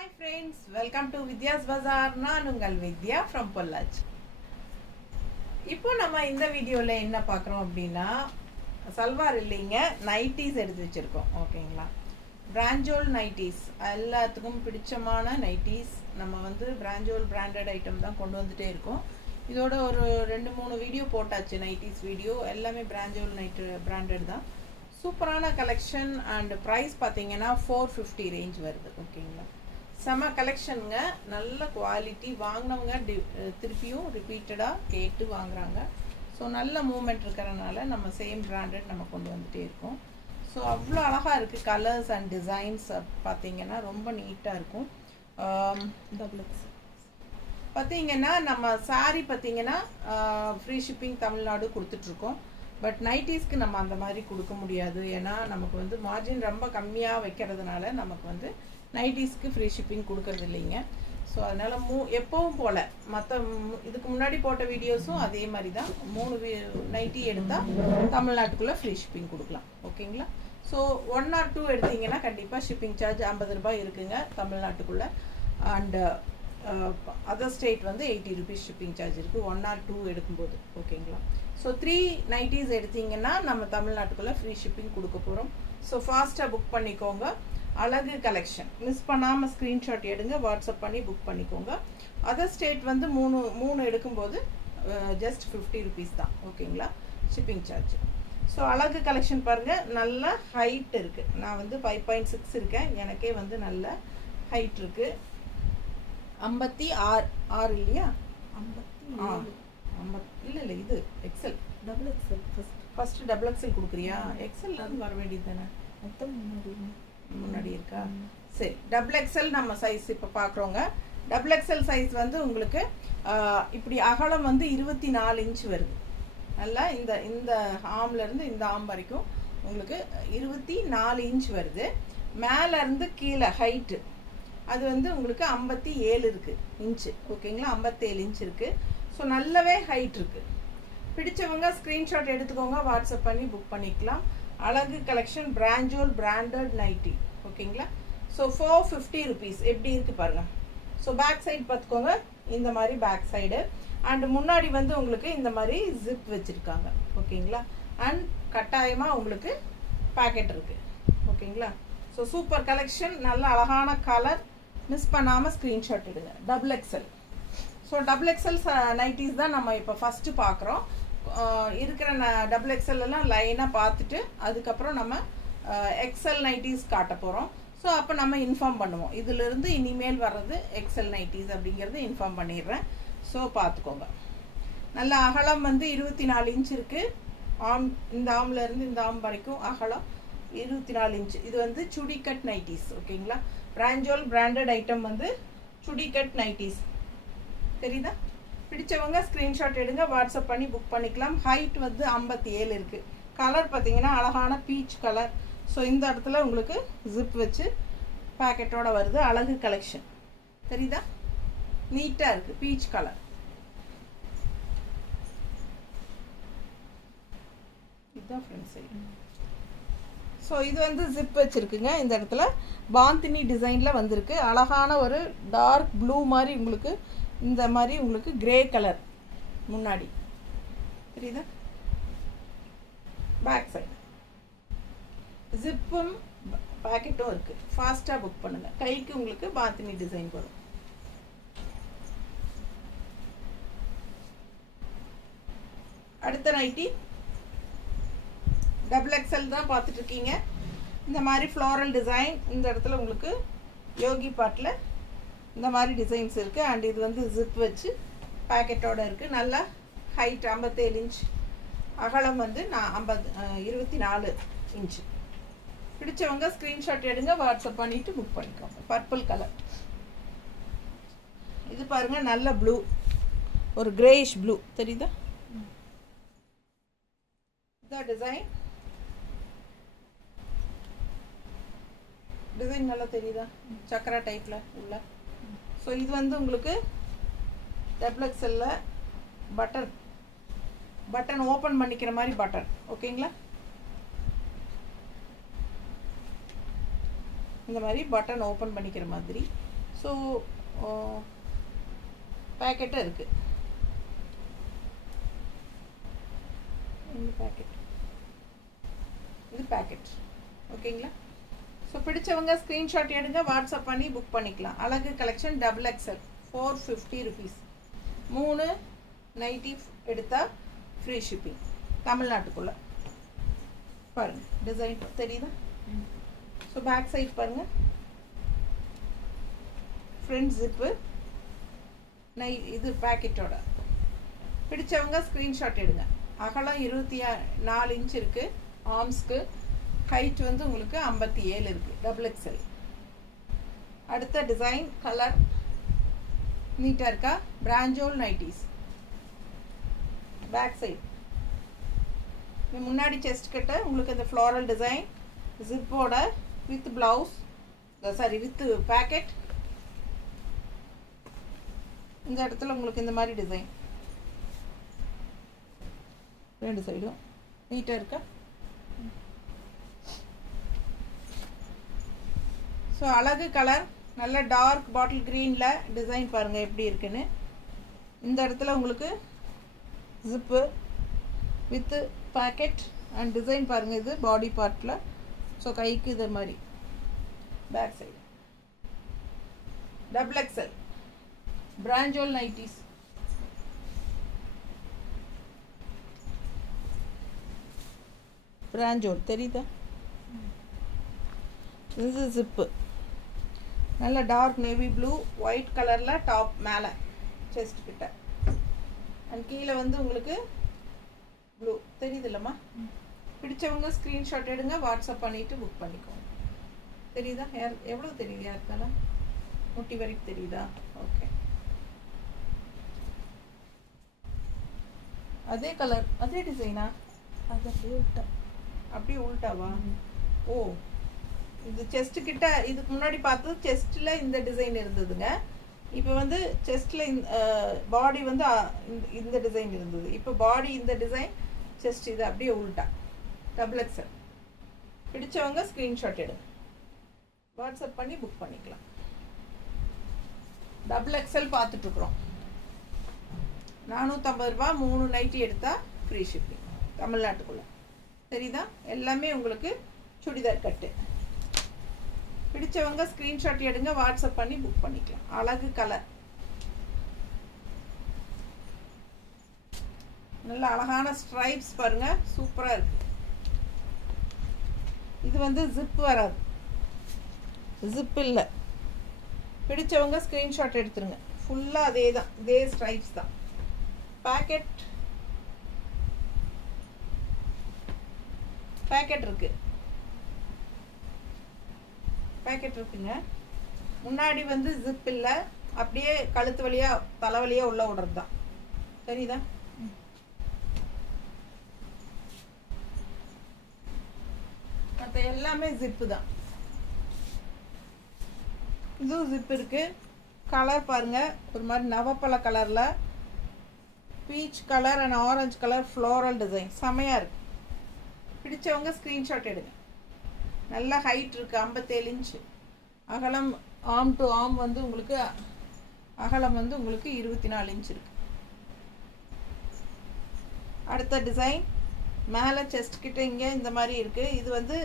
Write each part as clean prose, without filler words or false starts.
Hi friends, welcome to Vidya's Bazaar. நான் உங்கள் வித்யா from Pollachi. இப்போ நம்ம இந்த வீடியோல என்ன பார்க்குறோம் அப்படின்னா சல்வார் இல்லைங்க, நைட்டிஸ் எடுத்து வச்சிருக்கோம். ஓகேங்களா? பிராஞ்சோல் நைட்டிஸ் எல்லாத்துக்கும் பிடிச்சமான நைட்டிஸ். நம்ம வந்து பிராஞ்சோல் பிராண்டட் ஐட்டம் தான் கொண்டு வந்துட்டே இருக்கோம். இதோட ஒரு 2-3 வீடியோ போட்டாச்சு, நைட்டிஸ் வீடியோ. எல்லாமே பிராஞ்சோல் நைட் பிராண்டட் தான். சூப்பரான கலெக்ஷன் அண்ட் ப்ரைஸ் பார்த்தீங்கன்னா 450 ரேஞ்ச் வருது. ஓகேங்களா? செம கலெக்ஷனுங்க, நல்ல குவாலிட்டி. வாங்கினவங்க திருப்பியும் ரிப்பீட்டடாக கேட்டு வாங்குறாங்க. ஸோ நல்ல மூவ்மெண்ட் இருக்கிறனால நம்ம சேம் பிராண்டட் நம்ம கொண்டு வந்துகிட்டே இருக்கோம். ஸோ அவ்வளோ அழகாக இருக்குது. கலர்ஸ் அண்ட் டிசைன்ஸ் பார்த்தீங்கன்னா ரொம்ப நீட்டாக இருக்கும். பார்த்தீங்கன்னா நம்ம சாரீ பார்த்தீங்கன்னா ஃப்ரீ ஷிப்பிங் தமிழ்நாடு கொடுத்துட்ருக்கோம். பட் நைட்டிஸ்க்கு நம்ம அந்த மாதிரி கொடுக்க முடியாது. ஏன்னா நமக்கு வந்து மார்ஜின் ரொம்ப கம்மியாக வைக்கிறதுனால நமக்கு வந்து நைட்டிஸ்க்கு ஃப்ரீ ஷிப்பிங் கொடுக்கறது இல்லைங்க. ஸோ அதனால் எப்பவும் போல் மற்ற இதுக்கு முன்னாடி போட்ட வீடியோஸும் அதே மாதிரி தான். 3 நைட்டி எடுத்தால் தமிழ்நாட்டுக்குள்ளே ஃப்ரீ ஷிப்பிங் கொடுக்கலாம். ஓகேங்களா? ஸோ 1 or 2 எடுத்தீங்கன்னா கண்டிப்பாக ஷிப்பிங் சார்ஜ் 50 ரூபாய் இருக்குங்க தமிழ்நாட்டுக்குள்ளே. அண்டு அதர் ஸ்டேட் வந்து 80 rupees ஷிப்பிங் சார்ஜ் இருக்குது 1 or 2 எடுக்கும்போது. ஓகேங்களா? ஸோ 3 நைட்டிஸ் எடுத்தீங்கன்னா நம்ம தமிழ்நாட்டுக்குள்ளே ஃப்ரீ ஷிப்பிங் கொடுக்க போகிறோம். ஸோ ஃபாஸ்ட்டாக புக் பண்ணிக்கோங்க. அழகு கலெக்ஷன் மிஸ் பண்ணாமல் ஸ்க்ரீன்ஷாட் எடுங்க, வாட்ஸ்அப் பண்ணி புக் பண்ணிக்கோங்க. அதர் ஸ்டேட் வந்து 3 எடுக்கும்போது ஜஸ்ட் 50 rupees தான். ஓகேங்களா? Shipping charge. ஸோ அழகு கலெக்ஷன் பாருங்கள், நல்ல ஹைட் இருக்குது. நான் வந்து 5.6 இருக்கேன், எனக்கே வந்து நல்ல ஹைட் இருக்குது. 56 இல்லையா? 50 இல்லை இது எக்ஸல் XXL. ஃபர்ஸ்ட் XXL கொடுக்குறியா? எக்ஸல் வர வேண்டியது தானே, முன்னாடி இருக்கா? சரி, XXL நம்ம சைஸ் இப்போ பார்க்குறோங்க. XXL சைஸ் வந்து உங்களுக்கு இப்படி அகலம் வந்து 24 இன்ச் வருது. நல்லா இந்த ஆம்லேருந்து இந்த ஆம் வரைக்கும் உங்களுக்கு 24 இன்ச் வருது. மேலேருந்து கீழே ஹைட்டு அது வந்து உங்களுக்கு 57 இருக்குது இன்ச்சு. ஓகேங்களா? 57 இன்ச் இருக்குது. ஸோ நல்லாவே ஹைட் இருக்குது. பிடிச்சவங்க ஸ்க்ரீன்ஷாட் எடுத்துக்கோங்க, வாட்ஸ்அப் பண்ணி புக் பண்ணிக்கலாம். அழகு கலெக்ஷன் பிராஞ்சோல் பிராண்டட் நைட்டி. ஓகேங்களா? So 450 rupees. எப்படி இருக்குது பாருங்கள். ஸோ பேக் சைடு பார்த்துக்கோங்க, இந்த மாதிரி பேக் சைடு. அண்ட் முன்னாடி வந்து உங்களுக்கு இந்த மாதிரி ஜிப் வச்சுருக்காங்க. ஓகேங்களா? அண்ட் கட்டாயமாக உங்களுக்கு பேக்கெட் இருக்குது. ஓகேங்களா? ஸோ சூப்பர் கலெக்ஷன், நல்ல அழகான கலர். மிஸ் பண்ணாமல் ஸ்க்ரீன்ஷாட் எடுங்க. XXL. ஸோ XXL நைட்டிஸ் தான் நம்ம இப்போ ஃபஸ்ட்டு பார்க்குறோம். இருக்கிற XXL எல்லாம் லைனாக பார்த்துட்டு அதுக்கப்புறம் நம்ம எக்ஸல் நைட்டிஸ் காட்ட போகிறோம். ஸோ அப்போ நம்ம இன்ஃபார்ம் பண்ணுவோம். இதிலிருந்து இனிமேல் வர்றது எக்ஸல் நைட்டிஸ் அப்படிங்கிறது இன்ஃபார்ம் பண்ணிடுறேன். ஸோ பார்த்துக்கோங்க. நல்ல அகலம் வந்து 24 இன்ச் இருக்குது. இந்த ஆம்லேருந்து இந்த ஆம் வரைக்கும் அகலம் 24 இன்ச். இது வந்து சுடி கட் நைட்டிஸ். ஓகேங்களா? பிராஞ்சோல் பிராண்டட் ஐட்டம் வந்து சுடி கட் நைட்டிஸ். தெரியுதா? பிடிச்சவங்க ஸ்க்ரீன்ஷாட் எடுங்க, வாட்ஸ்அப் பண்ணி புக் பண்ணிக்கலாம். ஹைட் வந்து 57 இருக்குது. கலர் பார்த்தீங்கன்னா அழகான பீச் கலர். ஸோ இந்த இடத்துல உங்களுக்கு ஜிப் வச்சு பேக்கெட்டோட வருது. அழகு கலெக்ஷன். தெரியுதா? நீட்டாக இருக்குது, பீச் கலர். இதுதான் ஃப்ரெண்ட்ஸ் சைடு. ஸோ இது வந்து ஜிப் வச்சுருக்குங்க. இந்த இடத்துல பாந்தினி டிசைனில் வந்திருக்கு. அழகான ஒரு டார்க் ப்ளூ மாதிரி உங்களுக்கு, இந்த மாதிரி உங்களுக்கு கிரே கலர் முன்னாடி தெரியுதா? பேக் சைடு ஜிப்பும் பேக்கெட்டும் இருக்குது. ஃபாஸ்ட்டாக புக் பண்ணுங்கள். கைக்கு உங்களுக்கு பாந்தினி டிசைன் வரும். அடுத்த நைட்டி XXL தான் பார்த்துட்டு இருக்கீங்க. இந்த மாதிரி ஃப்ளோரல் டிசைன். இந்த இடத்துல உங்களுக்கு யோகி பாட்டில் இந்த மாதிரி டிசைன்ஸ் இருக்குது. அண்ட் இது வந்து ஜிப் வச்சு பேக்கெட்டோடு இருக்குது. நல்லா ஹைட் 57 இன்ச். அகலம் வந்து 24 இன்ச்சு. பிடிச்சவங்க ஸ்க்ரீன்ஷாட் எடுங்க, வாட்ஸ்அப் பண்ணிவிட்டு புக் பண்ணிக்கோங்க. Purple colour. இது பாருங்கள், நல்ல ப்ளூ, ஒரு கிரேயிஷ் ப்ளூ. தெரியுதா? இதான் டிசைன். டிசைன் நல்லா தெரியுதா? சக்கரா டைப்பில் உள்ள. ஸோ இது வந்து உங்களுக்கு XXL பட்டன் ஓப்பன் பண்ணிக்கிற மாதிரி பட்டன். ஓகேங்களா? இந்த மாதிரி பட்டன் ஓப்பன் பண்ணிக்கிற மாதிரி. ஸோ பேக்கெட்டாக இருக்குது. இந்த பேக்கெட் இது பேக்கெட். ஓகேங்களா? ஸோ பிடிச்சவங்க ஸ்க்ரீன்ஷாட் எடுங்க, வாட்ஸ்அப் பண்ணி புக் பண்ணிக்கலாம். அழகு கலெக்ஷன் XXL 450 rupees. 3 நைட்டி எடுத்தால் ஃப்ரீ ஷிப்பிங் தமிழ்நாட்டுக்குள்ளே. பாருங்கள் டிசைன் தெரியுதா? ஸோ பேக் சைட் பாருங்கள், ஃப்ரண்ட் ஜிப்பு இது பேக்கெட்டோட. பிடிச்சவங்க ஸ்க்ரீன்ஷாட் எடுங்க. அகலம் 24 இன்ச் இருக்குது. ஆர்ம்ஸ்க்கு ஹைட் வந்து உங்களுக்கு 57 இருக்குது. XXL. அடுத்த டிசைன் கலர் நீட்டாக இருக்கா? பிராஞ்சோல் நைட்டிஸ். பேக் சைட் முன்னாடி செஸ்ட் கிட்ட உங்களுக்கு இந்த ஃப்ளாரல் டிசைன் ஜிப்போட with blouse, sorry with pocket. இந்த இடத்துல உங்களுக்கு இந்த மாதிரி டிசைன் ரெண்டு சைடும் நீட்டாக இருக்கா? ஸோ அழகு கலர், நல்ல டார்க் பாட்டில் க்ரீனில் டிசைன் பாருங்கள் எப்படி இருக்குன்னு. இந்த இடத்துல உங்களுக்கு zip with pocket and design பாருங்கள். இது பாடி பார்ட்டில். ஸோ கைக்கு இது மாதிரி. பேக் சைடு XXL பிராஞ்சோல் நைட்டிஸ். பிராஞ்சோல் தெரியுதா? இது ஜிப்பு நல்ல டார்க் நேவி ப்ளூ ஒயிட் கலரில் டாப் மேலே செஸ்ட் கிட்ட அண்ட் கீழே வந்து உங்களுக்கு ப்ளூ தெரியுது இல்லைம்மா? பிடிச்சவங்க ஸ்க்ரீன்ஷாட் எடுங்க, வாட்ஸ்அப் பண்ணிவிட்டு புக் பண்ணிக்கோங்க. தெரியுதா? எவ்வளோ தெரியுது? யாருக்காலும் முட்டி வரைக்கும் தெரியுதா? ஓகே. அதே கலர் அதே டிசைனா? அது அப்படியே உள்டா. அப்படியே உள்டாவா? ஓ, இது செஸ்ட் கிட்ட இதுக்கு முன்னாடி பார்த்தது செஸ்ட்டில் இந்த டிசைன் இருந்ததுங்க. இப்போ வந்து செஸ்ட்டில் பாடி வந்து இந்த டிசைன் இருந்தது. இப்போ பாடி இந்த டிசைன், செஸ்ட் இது அப்படியே உள்டா. XXL. பிடிச்சவங்க ஸ்க்ரீன்ஷாட் எடுங்க, வாட்ஸ்அப் பண்ணி புக் பண்ணிக்கலாம். XXL பார்த்துட்ருக்குறோம். 450 ரூபா. 3 நைட்டி எடுத்தால் ஃப்ரீ ஷிப்பிங் தமிழ்நாட்டுக்குள்ளே. சரிதா? எல்லாமே உங்களுக்கு சுடிதார் கட்டு. பிடிச்சவங்க ஸ்க்ரீன்ஷாட் எடுங்க, வாட்ஸ்அப் பண்ணி புக் பண்ணிக்கலாம். அழகு கலர், நல்ல அழகான ஸ்ட்ரைப்ஸ் பாருங்க, சூப்பராக இருக்கு. இது வந்து ஜிப் வராது, ஜிப் இல்லை. பிடிச்சவங்க ஸ்க்ரீன்ஷாட் எடுத்துருங்க. ஃபுல்லாக அதே தான், இதே ஸ்ட்ரைப்ஸ் தான். பேக்கெட் இருக்குங்க. முன்னாடி வந்து ஜிப் இல்லை, அப்படியே கழுத்து வழியா தலை வழியா உள்ள விடுறது தான். தெரியுதா? மற்ற எல்லாமே ஜிப்பு தான். இதுவும் ஜிப் இருக்கு. கலர் பாருங்க, ஒரு மாதிரி நவப்பழ கலர்ல peach colour and orange colour floral design செமையா இருக்கு. பிடிச்சவங்க ஸ்க்ரீன்ஷாட் எடுங்க. நல்ல ஹைட் இருக்கு, 57 இன்ச். அகலம் ஆம் டு ஆம் வந்து உங்களுக்கு அகலம் வந்து உங்களுக்கு 24 இன்ச் இருக்கு. அடுத்த டிசைன் மேலே செஸ்ட் கிட்ட இங்கே இந்த மாதிரி இருக்கு. இது வந்து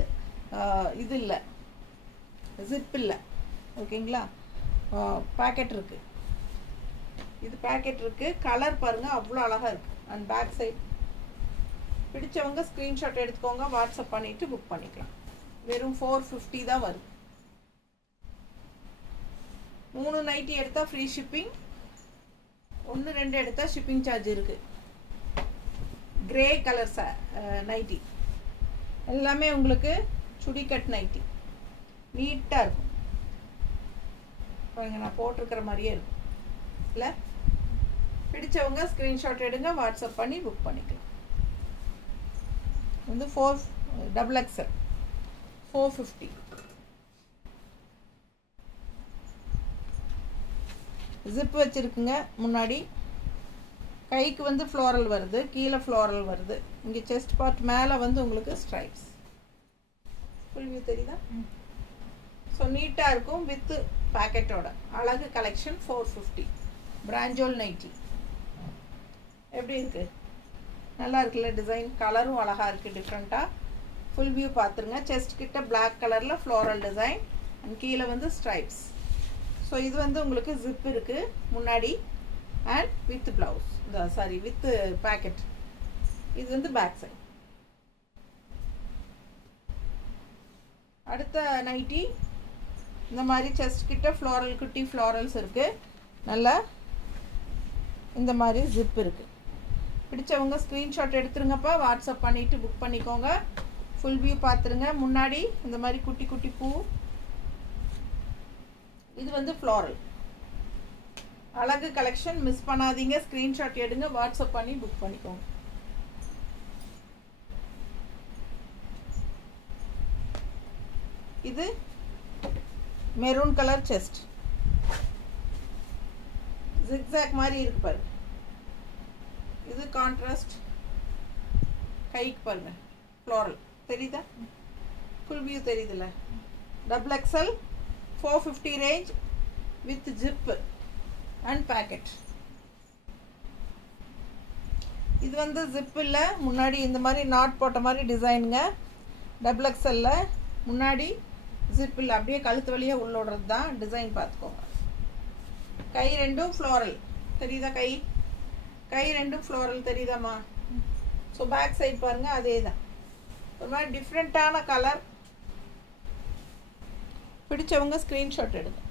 இது இல்லை, ஜிப் இல்லை. ஓகேங்களா? பேக்கெட் இருக்கு. இது பேக்கெட் இருக்கு. கலர் பாருங்க, அவ்வளோ அழகா இருக்கு. And back side. பிடிச்சவங்க ஸ்க்ரீன்ஷாட் எடுத்துக்கோங்க, வாட்ஸ்அப் பண்ணிட்டு புக் பண்ணிக்கலாம். வெறும் 450 தான் வருது. 3 நைட்டி எடுத்தால் ஃப்ரீ ஷிப்பிங். 1-2 எடுத்தால் ஷிப்பிங் சார்ஜ் இருக்கு. கிரே கலர் நைட்டி எல்லாமே உங்களுக்கு சுடி கட் நைட்டி நீட்டாக இருக்கும். பாருங்க, நான் போட்டிருக்கிற மாதிரியே இருக்கும் இல்லை? பிடிச்சவங்க ஸ்க்ரீன்ஷாட் எடுங்க, வாட்ஸ்அப் பண்ணி புக் பண்ணிக்கலாம். வந்து XXL 450. ஜிப் வச்சிருக்குங்க. முன்னாடி கைக்கு வந்து ஃப்ளோரல் வருது, கீழே ஃப்ளோரல் வருது. இங்கே செஸ்ட் பார்ட் மேலே வந்து உங்களுக்கு ஸ்ட்ரைப்ஸ். ஃபுல் வியூ தெரியுதா? ஸோ நீட்டாக இருக்கும். வித்து பாக்கெட்டோட. அழகு கலெக்ஷன் 450. பிராஞ்சோல் நைட்டி எப்படி இருக்கு? நல்லா இருக்குல்ல டிசைன். கலரும் அழகா இருக்கு டிஃப்ரெண்ட்டாக. ஃபுல் வியூ பார்த்துருங்க. செஸ்ட் கிட்ட பிளாக் கலரில் ஃப்ளோரல் டிசைன் அண்ட் கீழே வந்து ஸ்ட்ரைப்ஸ். ஸோ இது வந்து உங்களுக்கு ஜிப் இருக்கு முன்னாடி and with blouse, sorry with packet. இது வந்து பேக் சைட். அடுத்த நைட்டி இந்த மாதிரி செஸ்ட் கிட்ட ஃப்ளோரல் குட்டி ஃப்ளோரல்ஸ் இருக்கு. நல்லா இந்த மாதிரி ஜிப் இருக்கு. பிடிச்சவங்க ஸ்க்ரீன்ஷாட் எடுத்துருங்கப்பா, வாட்ஸ்அப் பண்ணிவிட்டு புக் பண்ணிக்கோங்க. ஃபுல் வியூ பார்த்துருங்க. முன்னாடி இந்த மாதிரி குட்டி குட்டி பூ. இது வந்து ஃப்ளோரல். அழகு கலெக்ஷன் மிஸ் பண்ணாதீங்க. ஸ்க்ரீன்ஷாட் எடுங்க, வாட்ஸ்அப் பண்ணி புக் பண்ணிக்கோங்க. இது மெரூன் கலர் செஸ்ட். ஜிக்ஸாக் மாதிரி இருக்கு பாரு. இது கான்ட்ராஸ்ட். கைக்கு பாருங்க ஃப்ளோரல் தெரியுதா? ஃபுல் வியூ தெரியுதுல்ல? Double XL 450 range with zip and pocket. இது வந்து ஜிப் இல்லை, முன்னாடி இந்த மாதிரி நாட் போட்ட மாதிரி டிசைனுங்க. டபுள் எக்ஸல்ல முன்னாடி ஜிப் இல்லை, அப்படியே கழுத்து வழியாக உள்ளோடுறது தான் டிசைன். பார்த்துக்கோங்க. கை ரெண்டும் ஃப்ளோரல் தெரியுதா? கை ரெண்டும் ஃப்ளோரல் தெரியுதாம்மா? ஸோ பேக் சைட் பாருங்க, அதே தான். ஒரு மாதிரி டிஃப்ரெண்ட்டான கலர். பிடிச்சவங்க ஸ்க்ரீன்ஷாட் எடுங்க.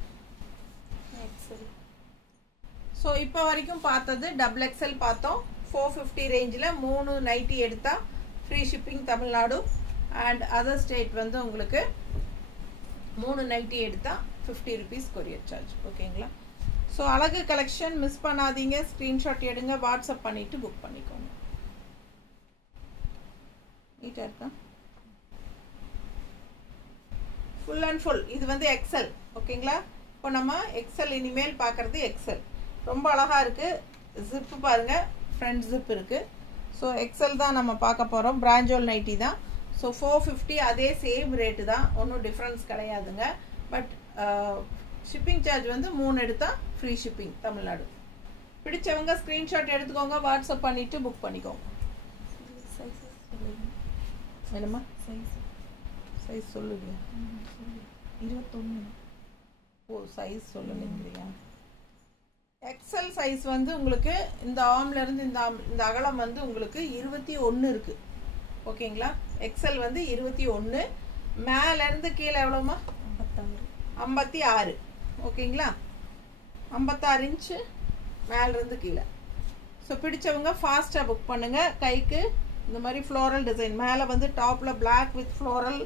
ஸோ இப்போ வரைக்கும் பார்த்தது டபுள் எக்ஸல் பார்த்தோம். 450 ரேஞ்சில் 3 நைட்டி எடுத்தால் free shipping Tamil Nadu and other state வந்து உங்களுக்கு 3 நைட்டி எடுத்தால் 50 rupees கொரியர் சார்ஜ். ஓகேங்களா? ஸோ அழகு கலெக்ஷன் மிஸ் பண்ணாதீங்க. ஸ்க்ரீன்ஷாட் எடுங்க, வாட்ஸ்அப் பண்ணிவிட்டு புக் பண்ணிக்கோங்க. நீட்டாக இருக்கா? Full and full. இது வந்து எக்ஸல். ஓகேங்களா? இப்போ நம்ம எக்ஸல் இனிமேல் பார்க்குறது எக்ஸல். ரொம்ப அழகாக இருக்குது. ஜிப்பு பாருங்கள், ஃப்ரண்ட் ஜிப் இருக்குது. ஸோ எக்ஸல் தான் நம்ம பார்க்க போகிறோம். பிராஞ்சோல் நைட்டி தான். ஸோ 450 அதே சேம் ரேட்டு தான், ஒன்றும் டிஃப்ரென்ஸ் கிடையாதுங்க. பட் ஷிப்பிங் சார்ஜ் வந்து 3 எடுத்தால் ஃப்ரீ ஷிப்பிங் தமிழ்நாடு. பிடிச்சவங்க ஸ்க்ரீன்ஷாட் எடுத்துக்கோங்க, வாட்ஸ்அப் பண்ணிவிட்டு புக் பண்ணிக்கோங்க. என்னம்மா சைஸ் சொல்லுங்க? 21. ஓ சைஸ் சொல்லுங்கறியா? எக்ஸல் சைஸ் வந்து உங்களுக்கு இந்த ஆர்ம்லேருந்து இந்த அகலம் வந்து உங்களுக்கு 21 இருக்குது. ஓகேங்களா? எக்ஸல் வந்து 21. மேலேருந்து கீழே எவ்வளோமா? 56. ஓகேங்களா? 56 இன்ச்சு மேலேருந்து கீழே. ஸோ பிடிச்சவங்க ஃபாஸ்ட்டாக புக் பண்ணுங்கள். கைக்கு இந்த மாதிரி ஃப்ளோரல் டிசைன். மேலே வந்து டாப்பில் பிளாக் வித் ஃப்ளோரல்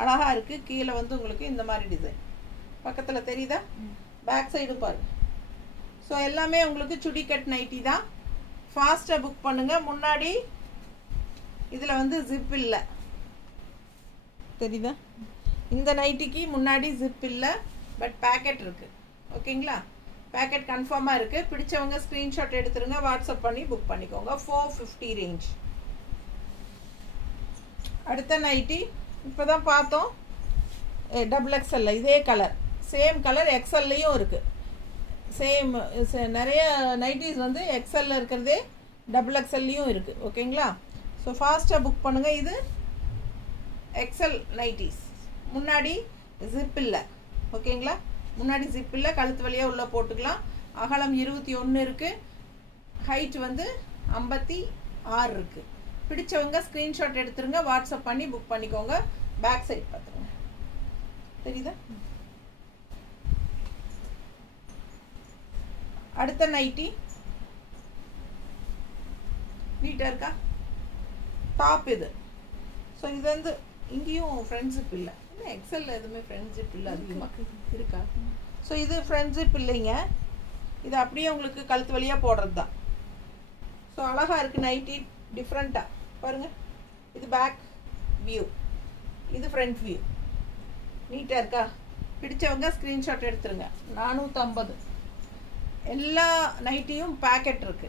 அழகாக இருக்குது. கீழே வந்து உங்களுக்கு இந்த மாதிரி டிசைன். பக்கத்தில் தெரியுதா? பேக் சைடு பாருங்க. ஸோ எல்லாமே உங்களுக்கு சுடி கட் நைட்டி தான். ஃபாஸ்ட்டாக புக் பண்ணுங்கள். முன்னாடி இதில் வந்து ஜிப் இல்லை, தெரியுதா? இந்த நைட்டிக்கு முன்னாடி ஜிப் இல்லை, பட் பேக்கெட் இருக்குது. ஓகேங்களா? பேக்கெட் கன்ஃபார்மாக இருக்குது. பிடிச்சவங்க ஸ்க்ரீன்ஷாட் எடுத்துருங்க, வாட்ஸ்அப் பண்ணி புக் பண்ணிக்கோங்க. 450 ரேஞ்ச். அடுத்த நைட்டி இப்போ தான் பார்த்தோம். டபுள் எக்ஸல்ல இதே கலர், சேம் கலர் எக்ஸல்லையும் இருக்குது. சேம் நிறைய நைட்டிஸ் வந்து எக்ஸல்ல இருக்கிறதே டபுள் எக்ஸல்லையும் இருக்குது. ஓகேங்களா? ஸோ ஃபாஸ்ட்டாக புக் பண்ணுங்கள். இது எக்ஸல் நைட்டிஸ். முன்னாடி ஜிப் இல்லை. ஓகேங்களா? முன்னாடி ஜிப் இல்லை, கழுத்து வழியாக உள்ளே போட்டுக்கலாம். அகலம் 21 இருக்குது. ஹைட் வந்து 56 இருக்குது. பிடிச்சவங்க ஸ்க்ரீன்ஷாட் எடுத்துருங்க, வாட்ஸ்அப் பண்ணி புக் பண்ணிக்கோங்க. பேக் சைட் பார்த்துருங்க, தெரியுதா? அடுத்த நைட்டி நீட்டாக இருக்கா? டாப் இது. ஸோ இது வந்து இங்கேயும் ஃப்ரண்ட் ஜிப் இல்லை. எக்ஸல்ல எதுவுமே ஃப்ரண்ட் ஜிப் இல்லை, அதிகமாக இருக்கா? ஸோ இது ஃப்ரண்ட் ஜிப் இல்லைங்க. இது அப்படியே உங்களுக்கு கழுத்து வழியாக போடுறது தான். ஸோ அழகாக இருக்குது நைட்டி, டிஃப்ரெண்ட்டாக பாருங்கள். இது பேக் வியூ, இது ஃப்ரண்ட் வியூ. நீட்டாக இருக்கா? பிடிச்சவங்க ஸ்க்ரீன்ஷாட் எடுத்துருங்க. 450. எல்லா நைட்டியும் பேக்கெட் இருக்கு.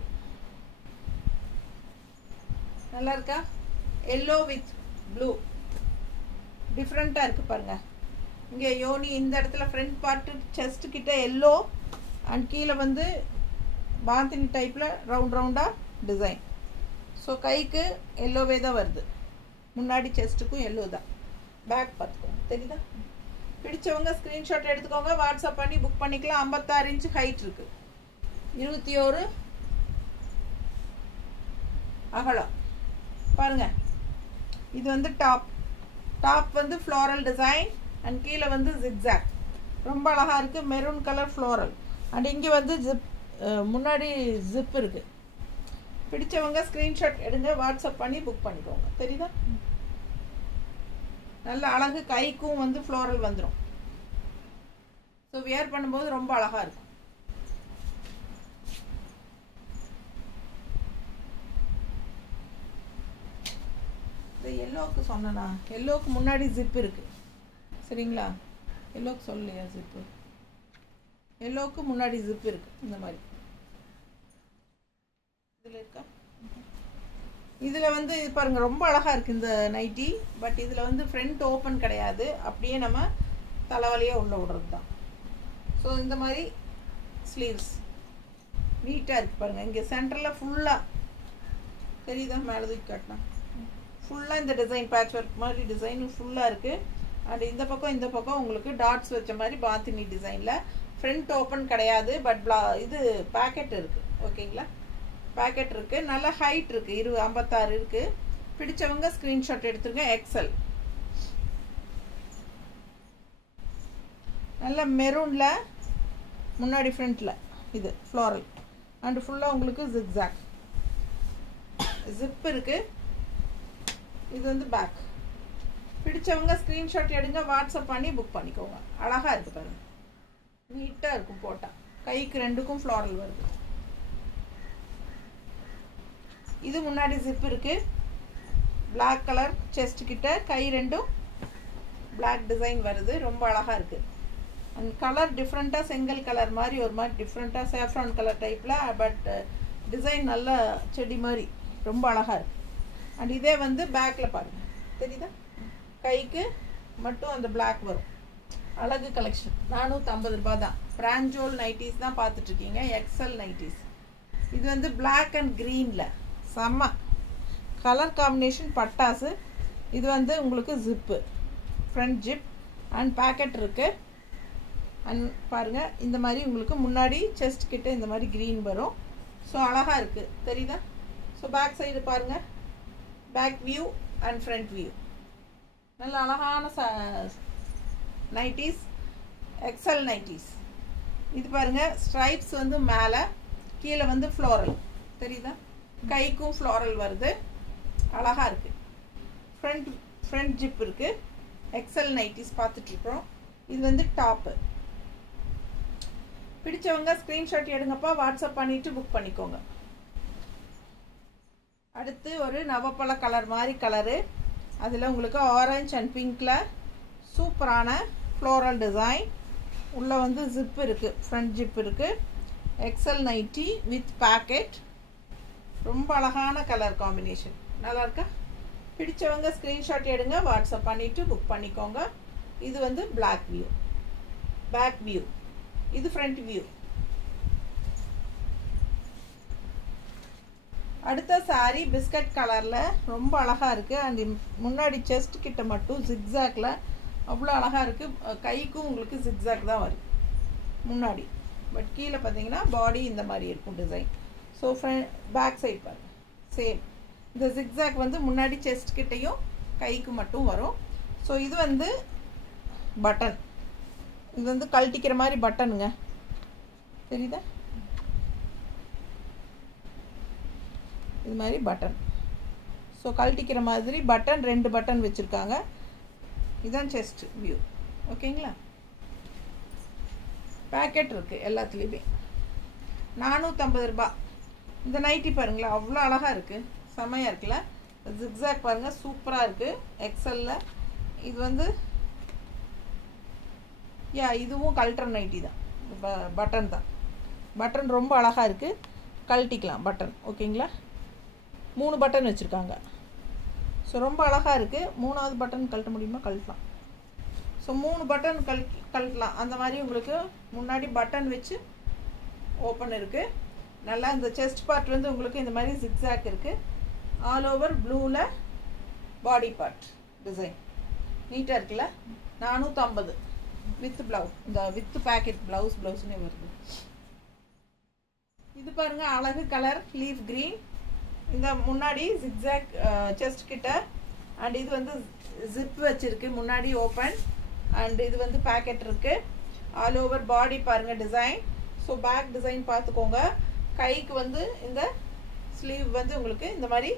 நல்லா இருக்கா? எல்லோ வித் ப்ளூ டிஃப்ரெண்ட்டாக இருக்குது பாருங்கள். இங்கே யோனி இந்த இடத்துல ஃப்ரண்ட் பார்ட்டு செஸ்ட் கிட்ட எல்லோ அண்ட் கீழே வந்து பாந்தினி டைப்பில் ரவுண்டாக டிசைன். ஸோ கைக்கு எல்லோவே தான் வருது, முன்னாடி செஸ்ட்டுக்கும் எல்லோ தான். பேக் பார்த்துக்கோங்க, தெரியுதா? பிடிச்சவங்க ஸ்க்ரீன்ஷாட் எடுத்துக்கோங்க, வாட்ஸ்அப் பண்ணி புக் பண்ணிக்கலாம். 56 இன்ச்சு ஹைட் இருக்குது, 21 அகலம். பாருங்க, இது வந்து டாப் வந்து ஃப்ளோரல் டிசைன் அண்ட் கீழே வந்து ஜிக்ஸாக். ரொம்ப அழகாக இருக்குது, மெரூன் கலர் ஃப்ளோரல். அண்ட் இங்கே வந்து ஜிப், முன்னாடி ஜிப் இருக்குது. பிடிச்சவங்க ஸ்க்ரீன்ஷாட் எடுங்க, வாட்ஸ்அப் பண்ணி புக் பண்ணிக்கோங்க. தெரியுதா? நல்ல அழகு, கைக்கும் வந்து ஃப்ளோரல் வந்துடும். ஸோ வியர் பண்ணும்போது ரொம்ப அழகாக இருக்கும். இந்த எல்லோவுக்கு சொன்னா, எல்லோவுக்கு முன்னாடி ஜிப் இருக்குது சரிங்களா? எல்லோவுக்கு சொல்லலையா ஜிப்பு? எல்லோவுக்கு முன்னாடி ஜிப் இருக்குது இந்த மாதிரி. இதில் இருக்கா? இதில் வந்து பாருங்க ரொம்ப அழகாக இருக்குது இந்த நைட்டி. பட் இதில் வந்து ஃப்ரண்ட் ஓப்பன் கிடையாது, அப்படியே நம்ம தலைவலியாக உள்ள விடுறது தான். ஸோ இந்த மாதிரி ஸ்லீவ்ஸ் நீட்டாக இருக்குது பாருங்கள். இங்கே சென்டரில் ஃபுல்லாக தெரியுதா? மேலே தூக்கி காட்டினா ஃபுல்லாக இந்த டிசைன் பேட்ச் ஒர்க் மாதிரி டிசைன் ஃபுல்லாக இருக்குது. அண்ட் இந்த பக்கம் உங்களுக்கு டாட்ஸ் வச்ச மாதிரி பாந்தினி டிசைனில். ஃப்ரண்ட் ஓப்பன் கிடையாது, பட் இது பேக்கெட் இருக்குது. ஓகேங்களா? பேக்கெட் இருக்குது, நல்ல ஹைட் இருக்குது, 56 இருக்குது. பிடிச்சவங்க ஸ்க்ரீன்ஷாட் எடுத்துருங்க. எக்ஸல் நல்ல மெரூனில் முன்னாடி ஃப்ரண்ட்டில் இது ஃப்ளோரல் அண்ட் ஃபுல்லாக உங்களுக்கு ஜிக்ஸாக் ஜிப் இருக்குது. இது வந்து பேக். பிடிச்சவங்க ஸ்க்ரீன்ஷாட் எடுங்க, வாட்ஸ்அப் பண்ணி புக் பண்ணிக்கோங்க. அழகாக இருக்குது பாருங்கள், நீட்டாக இருக்கும் போட்டால். கைக்கு ரெண்டுக்கும் ஃப்ளோரல் வருது. இது முன்னாடி ஜிப் இருக்குது, பிளாக் கலர் செஸ்ட் கிட்ட, கை ரெண்டும் பிளாக் டிசைன் வருது. ரொம்ப அழகாக இருக்குது. அண்ட் கலர் டிஃப்ரெண்ட்டாக செங்கல் கலர் மாதிரி ஒரு மாதிரி டிஃப்ரெண்ட்டாக சேஃப்ரான் கலர் டைப்பில், பட் டிசைன் நல்ல செடி மாதிரி ரொம்ப அழகாக இருக்குது. அண்ட் இதே வந்து பேக்கில் பாருங்கள், தெரியுதா? கைக்கு மட்டும் அந்த பிளாக் வரும். அழகு கலெக்ஷன். 450 ரூபா தான். பிராஞ்சோல் நைட்டிஸ் தான் பார்த்துட்ருக்கீங்க, எக்ஸல் நைட்டிஸ். இது வந்து பிளாக் அண்ட் க்ரீனில் செம்ம கலர் காம்பினேஷன், பட்டாசு. இது வந்து உங்களுக்கு zip, front zip and packet இருக்குது. அண்ட் பாருங்கள், இந்த மாதிரி உங்களுக்கு முன்னாடி செஸ்ட் கிட்ட இந்த மாதிரி க்ரீன் வரும். ஸோ அழகாக இருக்குது, தெரியுதா? ஸோ பேக் சைடு பாருங்கள், back view and front view. நல்ல அழகான நைட்டிஸ், எக்ஸல் நைட்டிஸ். இது பாருங்கள், ஸ்ட்ரைப்ஸ் வந்து மேலே, கீழே வந்து ஃப்ளோரல், தெரியுதா? கைக்கும் ஃப்ளோரல் வருது, அழகாக இருக்குது. ஃப்ரண்ட் ஜிப் இருக்குது. எக்ஸல் நைட்டிஸ் பார்த்துட்ருக்குறோம். இது வந்து டாப்பு. பிடிச்சவங்க ஸ்க்ரீன்ஷாட் எடுங்கப்பா, வாட்ஸ்அப் பண்ணிவிட்டு புக் பண்ணிக்கோங்க. அடுத்து ஒரு நவப்பழ கலர் மாதிரி கலரு, அதில் உங்களுக்கு ஆரஞ்சு அண்ட் பிங்க்கில் சூப்பரான ஃப்ளோரல் டிசைன். உள்ளே வந்து ஜிப் இருக்குது, ஃப்ரண்ட் ஜிப் இருக்குது. XL nighty with pocket. ரொம்ப அழகான கலர் காம்பினேஷன், நல்லா இருக்கா? பிடிச்சவங்க ஸ்க்ரீன்ஷாட் எடுங்க, வாட்ஸ்அப் பண்ணிவிட்டு புக் பண்ணிக்கோங்க. இது வந்து பிளாக் வியூ, பேக் வியூ. இது ஃப்ரண்ட் வியூ. அடுத்த சாரீ பிஸ்கட் கலரில் ரொம்ப அழகாக இருக்குது. அண்ட் முன்னாடி செஸ்ட் கிட்ட மட்டும் ஜிக்ஸாக்ல அவ்வளோ அழகாக இருக்குது. கைக்கும் உங்களுக்கு ஜிக்ஸாக் தான் வருது முன்னாடி, பட் கீழே பார்த்தீங்கன்னா பாடி இந்த மாதிரி இருக்கும் டிசைன். ஸோ பேக் சைட் பாருங்க, சேம். இந்த ஜிக்ஸாக் வந்து முன்னாடி செஸ்ட் கிட்டையும் கைக்கு மட்டும் வரும். ஸோ இது வந்து பட்டன், இது வந்து கழட்டிக்கிற மாதிரி பட்டனுங்க, தெரியுதா? இது மாதிரி பட்டன். ஸோ கழட்டிக்கிற மாதிரி பட்டன், 2 பட்டன் வச்சுருக்காங்க. இதுதான் செஸ்ட் வியூ. ஓகேங்களா? பேக்கெட் இருக்குது எல்லாத்துலேயுமே. 450 ரூபா. இந்த நைட்டி பாருங்களேன், அவ்வளோ அழகாக இருக்குது, செம்மையாக இருக்குல்ல? ஜிக்ஸாக் பாருங்கள், சூப்பராக இருக்குது. எக்ஸலில் இது வந்து இதுவும் கல்ட்ர நைட்டி தான், பட்டன் தான். பட்டன் ரொம்ப அழகாக இருக்குது, கழட்டிக்கலாம் பட்டன். ஓகேங்களா? 3 பட்டன் வச்சுருக்காங்க. ஸோ ரொம்ப அழகாக இருக்குது. 3வது பட்டன் கழட்ட முடியுமா? கழட்டலாம். ஸோ 3 பட்டன் கழட்டலாம். அந்த மாதிரி உங்களுக்கு முன்னாடி பட்டன் வச்சு ஓப்பன் இருக்குது. நல்லா இந்த செஸ்ட் பார்ட் வந்து உங்களுக்கு இந்த மாதிரி ஜிக்ஸாக் இருக்குது. ஆல் ஓவர் ப்ளூவில் பாடி பார்ட் டிசைன் நீட்டாக இருக்குல்ல. 450 வித் ப்ளவுஸ், இந்த வித் பேக்கெட் ப்ளவுஸ்னே வருது. இது பாருங்க அழகு கலர் லீஃப் கிரீன். இந்த முன்னாடி ஜிக்ஸாக் செஸ்ட் கிட்ட அண்ட் இது வந்து ஜிப் வச்சிருக்கு முன்னாடி ஓப்பன் அண்ட் இது வந்து பேக்கெட் இருக்கு. ஆல் ஓவர் பாடி பாருங்க டிசைன். ஸோ பேக் டிசைன் பார்த்துக்கோங்க. கைக்கு வந்து இந்த ஸ்லீவ் வந்து உங்களுக்கு இந்த மாதிரி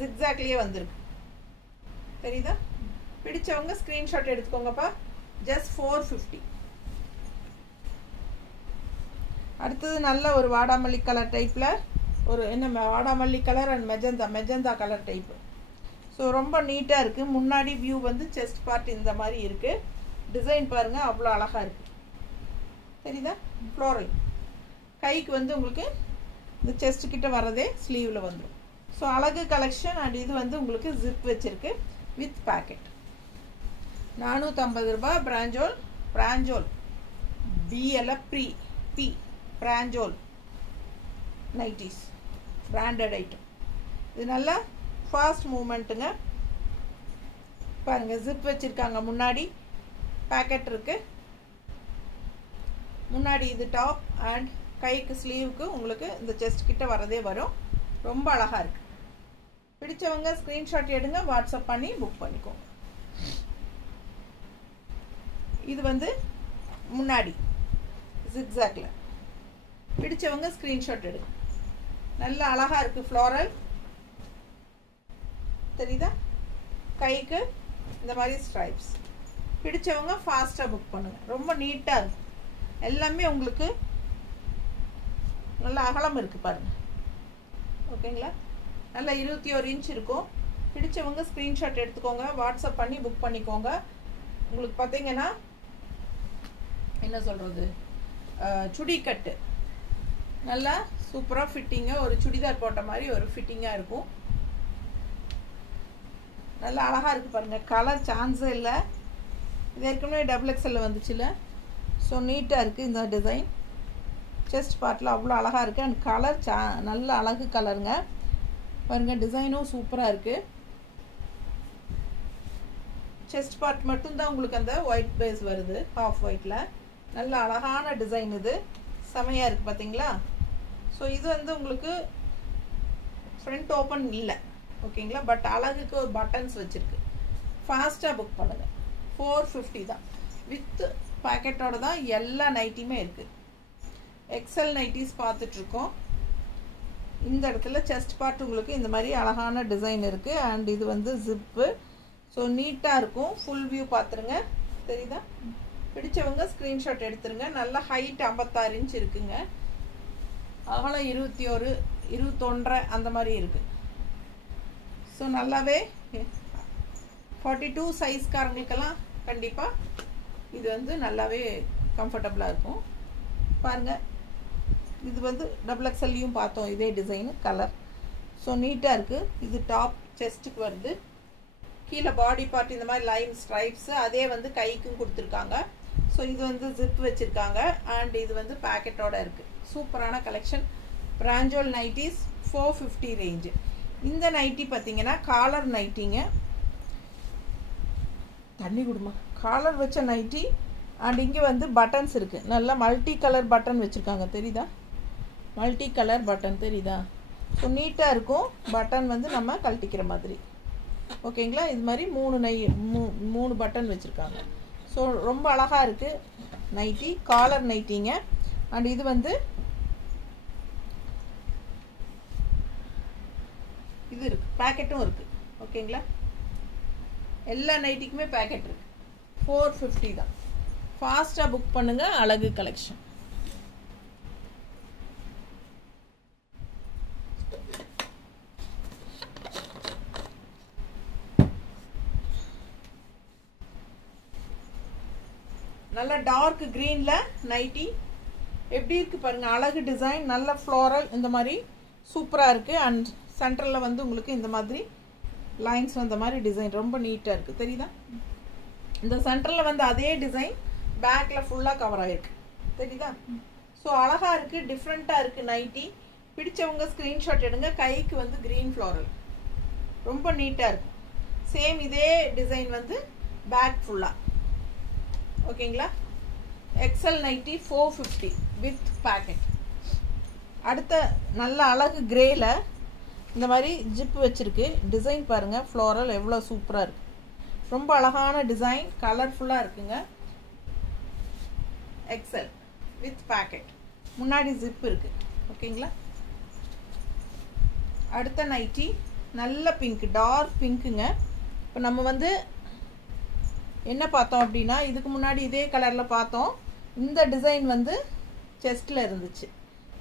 ஜிக்ஸாக்லேயே வந்திருக்கு. தெரியுதா? பிடிச்சவங்க ஸ்க்ரீன்ஷாட் எடுத்துக்கோங்கப்பா. ஜஸ்ட் 450. அடுத்தது நல்ல ஒரு வாடாமல்லி கலர் டைப்பில் ஒரு என்ன வாடாமல்லி colour and magenta colour type. So ரொம்ப நீட்டாக இருக்குது. முன்னாடி வியூ வந்து செஸ்ட் பார்ட் இந்த மாதிரி இருக்குது. டிசைன் பாருங்கள் அவ்வளோ அழகாக இருக்குது. தெரியுதா? ஃப்ளோரல். கைக்கு வந்து உங்களுக்கு இந்த செஸ்ட் கிட்ட வரதே ஸ்லீவில் வந்துடும். ஸோ அழகு கலெக்ஷன் அண்ட் இது வந்து உங்களுக்கு ஜிப் வச்சுருக்கு வித் பேக்கெட். 450 ரூபாய். பிராஞ்சோல் பிராஞ்சோல் நைட்டிஸ் பிராண்டட் ஐட்டம். இது நல்லா ஃபாஸ்ட் மூமெண்ட்டுங்க. பாருங்கள் ஜிப் வச்சுருக்காங்க. முன்னாடி பேக்கெட் இருக்குது. முன்னாடி இது டாப் அண்ட் கைக்கு ஸ்லீவுக்கு உங்களுக்கு இந்த செஸ்ட் கிட்ட வரதே வரும். ரொம்ப அழகாக இருக்குது. பிடிச்சவங்க ஸ்க்ரீன்ஷாட் எடுங்க, வாட்ஸ்அப் பண்ணி புக் பண்ணிக்கோங்க. இது வந்து முன்னாடி ஜிக்ஸாக்ல. பிடிச்சவங்க ஸ்க்ரீன்ஷாட் எடுங்க. நல்ல அழகாக இருக்குது. ஃப்ளோரல் தெரியுதா? கைக்கு இந்த மாதிரி ஸ்ட்ரைப்ஸ். பிடிச்சவங்க ஃபாஸ்ட்டாக புக் பண்ணுங்கள். ரொம்ப நீட்டாக இருக்கும். எல்லாமே உங்களுக்கு நல்ல அகலம் இருக்குது பாருங்கள். ஓகேங்களா? நல்லா 21 இன்ச் இருக்கும். பிடிச்சவங்க ஸ்க்ரீன்ஷாட் எடுத்துக்கோங்க, வாட்ஸ்அப் பண்ணி புக் பண்ணிக்கோங்க. உங்களுக்கு பார்த்தீங்கன்னா என்ன சொல்கிறது, சுடிக்கட்டு நல்லா சூப்பராக ஃபிட்டிங்காக ஒரு சுடிதார் போட்ட மாதிரி ஒரு ஃபிட்டிங்காக இருக்கும். நல்லா அழகாக இருக்குது பாருங்கள். கலர் சான்ஸே இல்லை. இது ஏற்கனவே XXL வந்துச்சுல. ஸோ நீட்டாக இருக்குது இந்த டிசைன். செஸ்ட் பார்ட்டில் அவ்வளோ அழகாக இருக்குது அண்ட் கலர் நல்ல அழகு கலருங்க. பாருங்கள் டிசைனும் சூப்பராக இருக்குது. செஸ்ட் பார்ட் மட்டும்தான் உங்களுக்கு அந்த ஒயிட் பேஸ் வருது, ஹாஃப் ஒயிட்டில். நல்ல அழகான டிசைன். இது செமையாக இருக்குது பார்த்தீங்களா? ஸோ இது வந்து உங்களுக்கு ஃப்ரண்ட் ஓப்பன் இல்லை. ஓகேங்களா? பட் அழகுக்கு ஒரு பட்டன்ஸ் வச்சுருக்கு. ஃபாஸ்ட்டாக புக் பண்ணுங்கள். 450 தான். வித் பேக்கெட்டோட தான் எல்லா நைட்டியுமே இருக்குது. XL நைட்டிஸ் பார்த்துட்ருக்கோம். இந்த இடத்துல செஸ்ட் பார்ட் உங்களுக்கு இந்த மாதிரி அழகான டிசைன் இருக்குது அண்ட் இது வந்து ஜிப்பு. ஸோ நீட்டாக இருக்கும். ஃபுல் வியூ பார்த்துருங்க. தெரியுதா? பிடிச்சவங்க ஸ்க்ரீன்ஷாட் எடுத்துருங்க. நல்ல ஹைட் 56 இன்ச் இருக்குங்க. அகலம் 21 அந்த மாதிரி இருக்குது. ஸோ நல்லாவே 42 சைஸ்காரங்களுக்கெல்லாம் கண்டிப்பாக இது வந்து நல்லாவே கம்ஃபர்டபுளாக இருக்கும். பாருங்கள் இது வந்து XXLயும் பார்த்தோம் இதே டிசைனு கலர். ஸோ நீட்டாக இருக்குது. இது டாப் செஸ்ட்டுக்கு வருது. கீழே பாடி பார்ட் இந்த மாதிரி லைன் ஸ்ட்ரைப்ஸு அதே வந்து கைக்கும் கொடுத்துருக்காங்க. ஸோ இது வந்து ஜிப் வச்சுருக்காங்க அண்ட் இது வந்து பேக்கெட்டோட இருக்குது. சூப்பரான கலெக்ஷன். பிராஞ்சோல் நைட்டிஸ் 450 ரேஞ்சு. இந்த நைட்டி பார்த்தீங்கன்னா காலர் நைட்டிங்க. தண்ணி கொடுமா. காலர் வச்ச நைட்டி அண்ட் இங்கே வந்து பட்டன்ஸ் இருக்குது. நல்லா மல்டி கலர் பட்டன் வச்சுருக்காங்க. தெரியுதா? மல்டி கலர் பட்டன் தெரியுதா? ஸோ நீட்டாக இருக்கும். பட்டன் வந்து நம்ம கழட்டிக்கிற மாதிரி. ஓகேங்களா? இது மாதிரி 3 பட்டன் வச்சுருக்காங்க. ஸோ ரொம்ப அழகாக இருக்குது நைட்டி. காலர் நைட்டிங்க அண்ட் இது வந்து இது இருக்குது. பேக்கெட்டும் இருக்குது. ஓகேங்களா? எல்லா நைட்டிக்குமே பேக்கெட் இருக்குது. 450 தான். ஃபாஸ்ட்டாக புக் பண்ணுங்கள். அழகு கலெக்ஷன். நல்ல டார்க் க்ரீனில் நைட்டி எப்படி இருக்குது பாருங்கள். அழகு டிசைன். நல்ல ஃப்ளோரல் இந்த மாதிரி சூப்பராக இருக்குது அண்ட் சென்டரில் வந்து உங்களுக்கு இந்த மாதிரி லைன்ஸ் வந்த மாதிரி டிசைன் ரொம்ப நீட்டாக இருக்குது. தெரியுதா? இந்த சென்டரில் வந்து அதே டிசைன் பேக்கில் ஃபுல்லாக கவர் ஆகிருக்கு தெரியுதா. ஸோ அழகாக இருக்குது, டிஃப்ரெண்ட்டாக இருக்குது நைட்டி. பிடிச்சவங்க ஸ்க்ரீன்ஷாட் எடுங்க. கைக்கு வந்து க்ரீன் ஃப்ளாரல் ரொம்ப நீட்டாக இருக்கும். சேம் இதே டிசைன் வந்து பேக் ஃபுல்லாக. ஓகேங்களா. XL nighty 450 with pocket. அடுத்த நல்ல அழகு கிரேல இந்த மாதிரி ஜிப் வச்சுருக்கு. டிசைன் பாருங்கள், ஃப்ளோரல் எவ்வளோ சூப்பராக இருக்குது. ரொம்ப அழகான டிசைன், கலர்ஃபுல்லாக இருக்குங்க. எக்ஸல் வித் பேக்கெட், முன்னாடி ஜிப் இருக்குது. ஓகேங்களா. அடுத்த நைட்டி நல்ல பிங்க், டார்க் பிங்க்குங்க. இப்போ நம்ம வந்து என்ன பார்த்தோம் அப்படின்னா, இதுக்கு முன்னாடி இதே கலரில் பார்த்தோம். இந்த டிசைன் வந்து செஸ்ட்டில் இருந்துச்சு,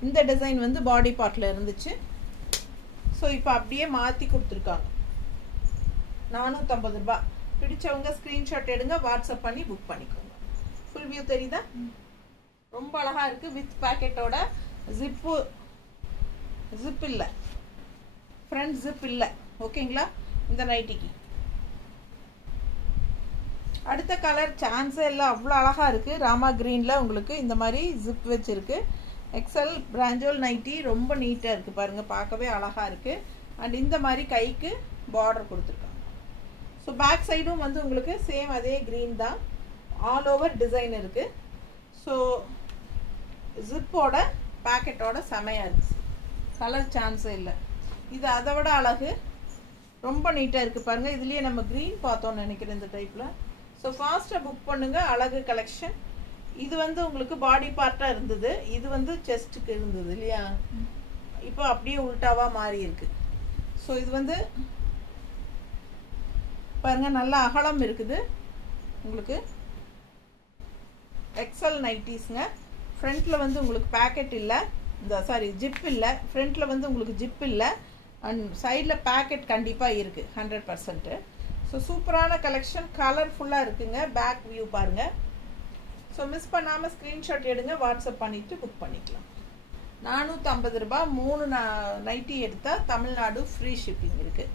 இந்த டிசைன் வந்து பாடி பார்ட்டில் இருந்துச்சு. ஸோ இப்போ அப்படியே மாற்றி கொடுத்துருக்காங்க. 450 ரூபா. பிடிச்சவங்க ஸ்க்ரீன்ஷாட் எடுங்க, வாட்ஸ்அப் பண்ணி புக் பண்ணிக்கோங்க. ஃபுல் வியூ தெரியுதா. ரொம்ப அழகாக இருக்குது. வித் பேக்கெட்டோட ஜிப் இல்லை, ஃப்ரண்ட் ஜிப் இல்லை. ஓகேங்களா. இந்த நைட்டிக்கு அடுத்த கலர் சான்ஸே இல்லை, அவ்வளோ அழகாக இருக்குது. ராமா க்ரீனில் உங்களுக்கு இந்த மாதிரி ஜிப் வச்சுருக்கு. எக்ஸல் பிராஞ்சோல் நைட்டி ரொம்ப நீட்டாக இருக்குது பாருங்கள், பார்க்கவே அழகாக இருக்குது. அண்ட் இந்த மாதிரி கைக்கு பார்டர் கொடுத்துருக்காங்க. ஸோ பேக் சைடும் வந்து உங்களுக்கு சேம் அதே க்ரீன் தான், ஆல் ஓவர் டிசைன் இருக்குது. ஸோ ஜிப்போட பேக்கெட்டோட செமையாக இருக்குது, கலர் சான்ஸே இல்லை. இது அதை விட அழகு, ரொம்ப நீட்டாக இருக்குது பாருங்கள். இதுலேயே நம்ம க்ரீன் பார்த்தோன்னு நினைக்கிறேன் இந்த டைப்பில். ஸோ ஃபாஸ்ட்டாக புக் பண்ணுங்கள். அழகு கலெக்ஷன். இது வந்து உங்களுக்கு பாடி பார்ட்டாக இருந்தது, இது வந்து செஸ்ட்டுக்கு இருந்தது இல்லையா. இப்போ அப்படியே உல்ட்டாவாக மாறி இருக்கு. ஸோ இது வந்து பாருங்கள், நல்ல அகலம் இருக்குது உங்களுக்கு. எக்ஸல் நைட்டிஸ்ங்க. ஃப்ரண்ட்டில் வந்து உங்களுக்கு பேக்கெட் இல்லை, இந்த சாரி ஜிப் இல்லை. ஃப்ரண்ட்டில் வந்து உங்களுக்கு ஜிப் இல்லை, அண்ட் சைடில் பேக்கெட் கண்டிப்பாக இருக்குது 100%. ஸோ சூப்பரான கலெக்ஷன், கலர்ஃபுல்லாக இருக்குங்க. பேக் வியூ பாருங்கள். ஸோ மிஸ் பண்ணாமல் ஸ்க்ரீன்ஷாட் எடுங்க, வாட்ஸ்அப் பண்ணிவிட்டு புக் பண்ணிக்கலாம். 450 ரூபா. 3 நைட்டி எடுத்தால் தமிழ்நாடு ஃப்ரீ ஷிப்பிங் இருக்குது.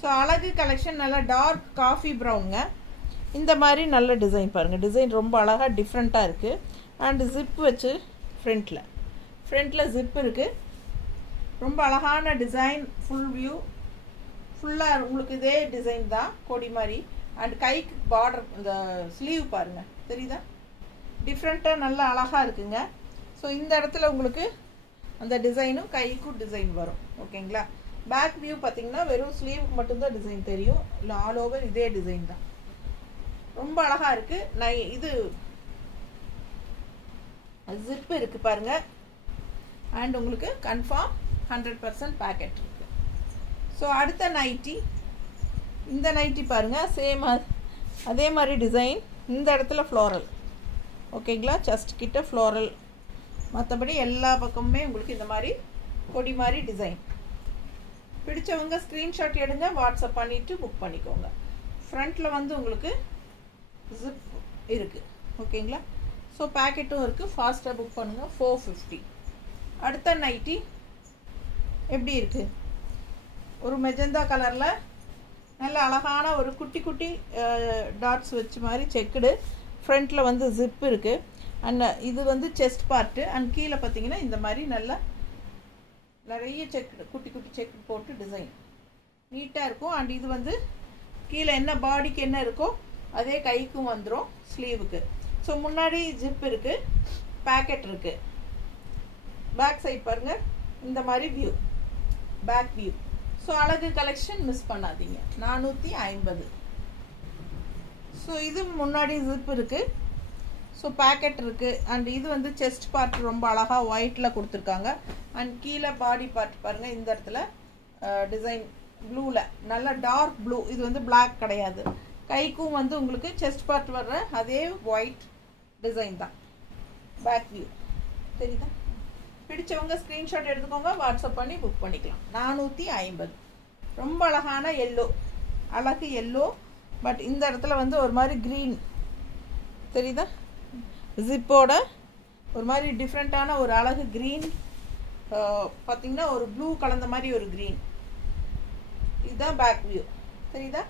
ஸோ அழகு கலெக்ஷன், நல்லா டார்க் காஃபி ப்ரௌனுங்க. இந்த மாதிரி நல்ல டிசைன் பாருங்கள், டிசைன் ரொம்ப அழகாக டிஃப்ரெண்ட்டாக இருக்குது. அண்டு ஜிப் வச்சு ஃப்ரண்ட்டில் ஜிப் இருக்குது. ரொம்ப அழகான டிசைன், ஃபுல் வியூ ஃபுல்லாக உங்களுக்கு இதே டிசைன் தான், கொடி மாதிரி. அண்ட் கைக்கு பார்டர், இந்த ஸ்லீவ் பாருங்கள் தெரியுதா, டிஃப்ரெண்ட்டாக நல்லா அழகாக இருக்குங்க. ஸோ இந்த இடத்துல உங்களுக்கு அந்த டிசைனும் கைக்கும் டிசைன் வரும். ஓகேங்களா. பேக் வியூ பார்த்தீங்கன்னா வெறும் ஸ்லீவுக்கு மட்டும்தான் டிசைன் தெரியும், இல்லை ஆல் ஓவர் இதே டிசைன் தான். ரொம்ப அழகாக இருக்குது. இது ஜிப் இருக்குது பாருங்கள். அண்ட் உங்களுக்கு கன்ஃபார்ம் 100% பேக்கெட் இருக்குது. ஸோ அடுத்த நைட்டி, இந்த நைட்டி பாருங்கள், சேம் அதே மாதிரி டிசைன். இந்த இடத்துல ஃப்ளோரல். ஓகேங்களா. செஸ்ட் கிட்ட ஃப்ளோரல், மற்றபடி எல்லா பக்கமுமே உங்களுக்கு இந்த மாதிரி கொடி மாதிரி டிசைன். பிடிச்சவங்க ஸ்க்ரீன்ஷாட் எடுங்க, வாட்ஸ்அப் பண்ணிவிட்டு புக் பண்ணிக்கோங்க. ஃப்ரண்ட்டில் வந்து உங்களுக்கு ஜிப் இருக்குது. ஓகேங்களா. ஸோ பேக்கெட்டும் இருக்குது, ஃபாஸ்ட்டாக புக் பண்ணுங்கள். 450. அடுத்த நைட்டி எப்படி இருக்குது, ஒரு மெஜந்தா கலரில் நல்ல அழகான ஒரு குட்டி குட்டி டாட்ஸ் வச்சு மாதிரி செக்குடு. ஃப்ரண்ட்டில் வந்து ஜிப் இருக்குது. அண்ட் இது வந்து செஸ்ட் பார்ட்டு. அண்ட் கீழே பார்த்தீங்கன்னா இந்த மாதிரி நல்லா நிறைய செக்கு, குட்டி குட்டி செக் போட்டு டிசைன் நீட்டாக இருக்கும். அண்ட் இது வந்து கீழே என்ன பாடிக்கு என்ன இருக்கோ அதே கைக்கும் வந்துடும், ஸ்லீவுக்கு. ஸோ முன்னாடி ஜிப் இருக்குது, பேக்கெட் இருக்குது. பேக் சைட் பாருங்கள், இந்த மாதிரி வியூ, பேக் வியூ. ஸோ அழகு கலெக்ஷன் மிஸ் பண்ணாதீங்க. 450. ஸோ இது முன்னாடி ஜிப் இருக்குது, ஸோ பேக்கெட் இருக்குது. அண்ட் இது வந்து செஸ்ட் பார்ட் ரொம்ப அழகாக ஒயிட்டில் கொடுத்துருக்காங்க. அண்ட் கீழே பாடி பார்ட் பாருங்கள், இந்த இடத்துல டிசைன் ப்ளூவில், நல்ல டார்க் ப்ளூ. இது வந்து பிளாக் கிடையாது. கைக்கும் வந்து உங்களுக்கு செஸ்ட் பார்ட் வர்ற அதே ஒயிட் டிசைன் தான். பேக் வியூ தெரியுதா. பிடிச்சவங்க ஸ்க்ரீன்ஷாட் எடுத்துக்கோங்க, வாட்ஸ்அப் பண்ணி புக் பண்ணிக்கலாம். 450. ரொம்ப அழகான எல்லோ, அழகு எல்லோ. பட் இந்த இடத்துல வந்து ஒரு மாதிரி க்ரீன் தெரியுதா, ஜிப்போட ஒரு மாதிரி டிஃப்ரெண்ட்டான ஒரு அழகு க்ரீன். பார்த்திங்கன்னா ஒரு ப்ளூ கலந்த மாதிரி ஒரு க்ரீன். இதுதான் பேக் வியூ தெரியுதா.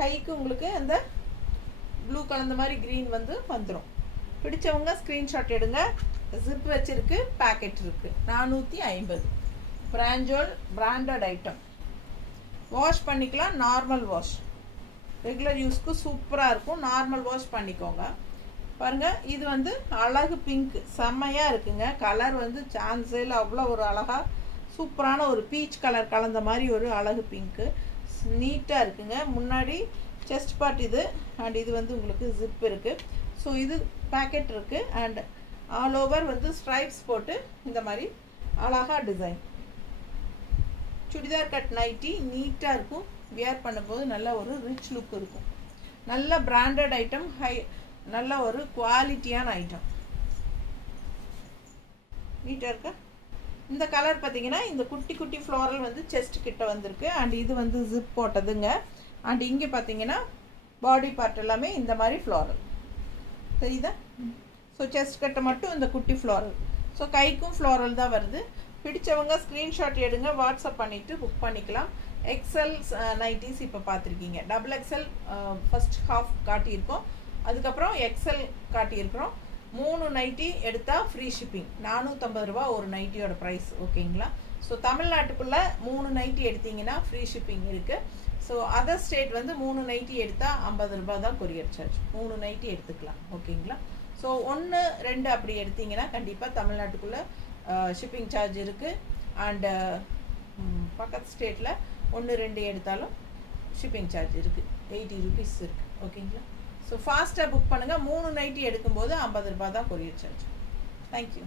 கைக்கு உங்களுக்கு அந்த ப்ளூ கலந்த மாதிரி க்ரீன் வந்து வந்துடும். பிடிச்சவங்க ஸ்க்ரீன்ஷாட் எடுங்க. ஜிப் வச்சிருக்கு, பேக்கெட் இருக்குது. 450. Branded item. வாஷ் பண்ணிக்கலாம், நார்மல் வாஷ். ரெகுலர் யூஸ்க்கு சூப்பராக இருக்கும். நார்மல் வாஷ் பண்ணிக்கோங்க. பாருங்கள், இது வந்து அழகு பிங்க், செம்மையாக இருக்குங்க. கலர் வந்து சான்ஸில் அவ்வளோ ஒரு அழகாக சூப்பரான ஒரு பீச் கலர் கலந்த மாதிரி ஒரு அழகு பிங்க்கு. நீட்டாக இருக்குங்க. முன்னாடி செஸ்ட் பார்ட் இது, அண்ட் இது வந்து உங்களுக்கு ஜிப் இருக்குது. ஸோ இது பேக்கெட் இருக்குது. அண்ட் ஆல் ஓவர் வந்து ஸ்ட்ரைப்ஸ் போட்டு இந்த மாதிரி அழகாக டிசைன். சுடிதார் கட் நைட்டி நீட்டாக இருக்கும். வியர் பண்ணும்போது நல்ல ஒரு ரிச் லுக் இருக்கும். நல்ல பிராண்டட் ஐட்டம், நல்ல ஒரு குவாலிட்டியான ஐட்டம். நீட்டாக இருக்கா? இந்த கலர் பார்த்தீங்கன்னா இந்த குட்டி குட்டி ஃப்ளோரல் வந்து செஸ்ட் கிட்ட வந்திருக்கு. அண்ட் இது வந்து ஜிப் போட்டதுங்க. அண்ட் இங்கே பார்த்தீங்கன்னா பாடி பார்ட் எல்லாமே இந்த மாதிரி ஃப்ளோரல் தெரியுதா? ஸோ செஸ்ட் கட்டை மட்டும் இந்த குட்டி ஃப்ளோரல். ஸோ கைக்கும் ஃப்ளோரல் தான் வருது. பிடிச்சவங்க ஸ்க்ரீன்ஷாட் எடுங்க, வாட்ஸ்அப் பண்ணிவிட்டு புக் பண்ணிக்கலாம். எக்ஸல் நைட்டிஸ் இப்போ பார்த்துருக்கீங்க. XXL ஃபஸ்ட் ஹாஃப் காட்டியிருக்கோம், அதுக்கப்புறம் எக்ஸல் காட்டியிருக்கிறோம். 3 நைட்டி எடுத்தால் ஃப்ரீ ஷிப்பிங். 450 ரூபா ஒரு நைட்டியோட ப்ரைஸ். ஓகேங்களா? ஸோ தமிழ்நாட்டுக்குள்ளே 3 நைட்டி எடுத்தீங்கன்னா ஃப்ரீ ஷிப்பிங் இருக்குது. ஸோ அதர் ஸ்டேட் வந்து 3 நைட்டி எடுத்தால் 50 ரூபா தான் கொரியர் சார்ஜ். 3 நைட்டி எடுத்துக்கலாம். ஓகேங்களா? ஸோ 1, 2 அப்படி எடுத்தீங்கன்னா கண்டிப்பாக தமிழ்நாட்டுக்குள்ளே ஷிப்பிங் சார்ஜ் இருக்குது. அண்டு பக்கத்து ஸ்டேட்டில் 1, 2 எடுத்தாலும் ஷிப்பிங் சார்ஜ் இருக்குது. 80 ருபீஸ் இருக்குது. ஓகேங்களா? ஸோ ஃபாஸ்ட்டாக புக் பண்ணுங்கள். 3 நைட்டி எடுக்கும்போது 50 ரூபா தான் கொரியர் சார்ஜ். தேங்க்யூ.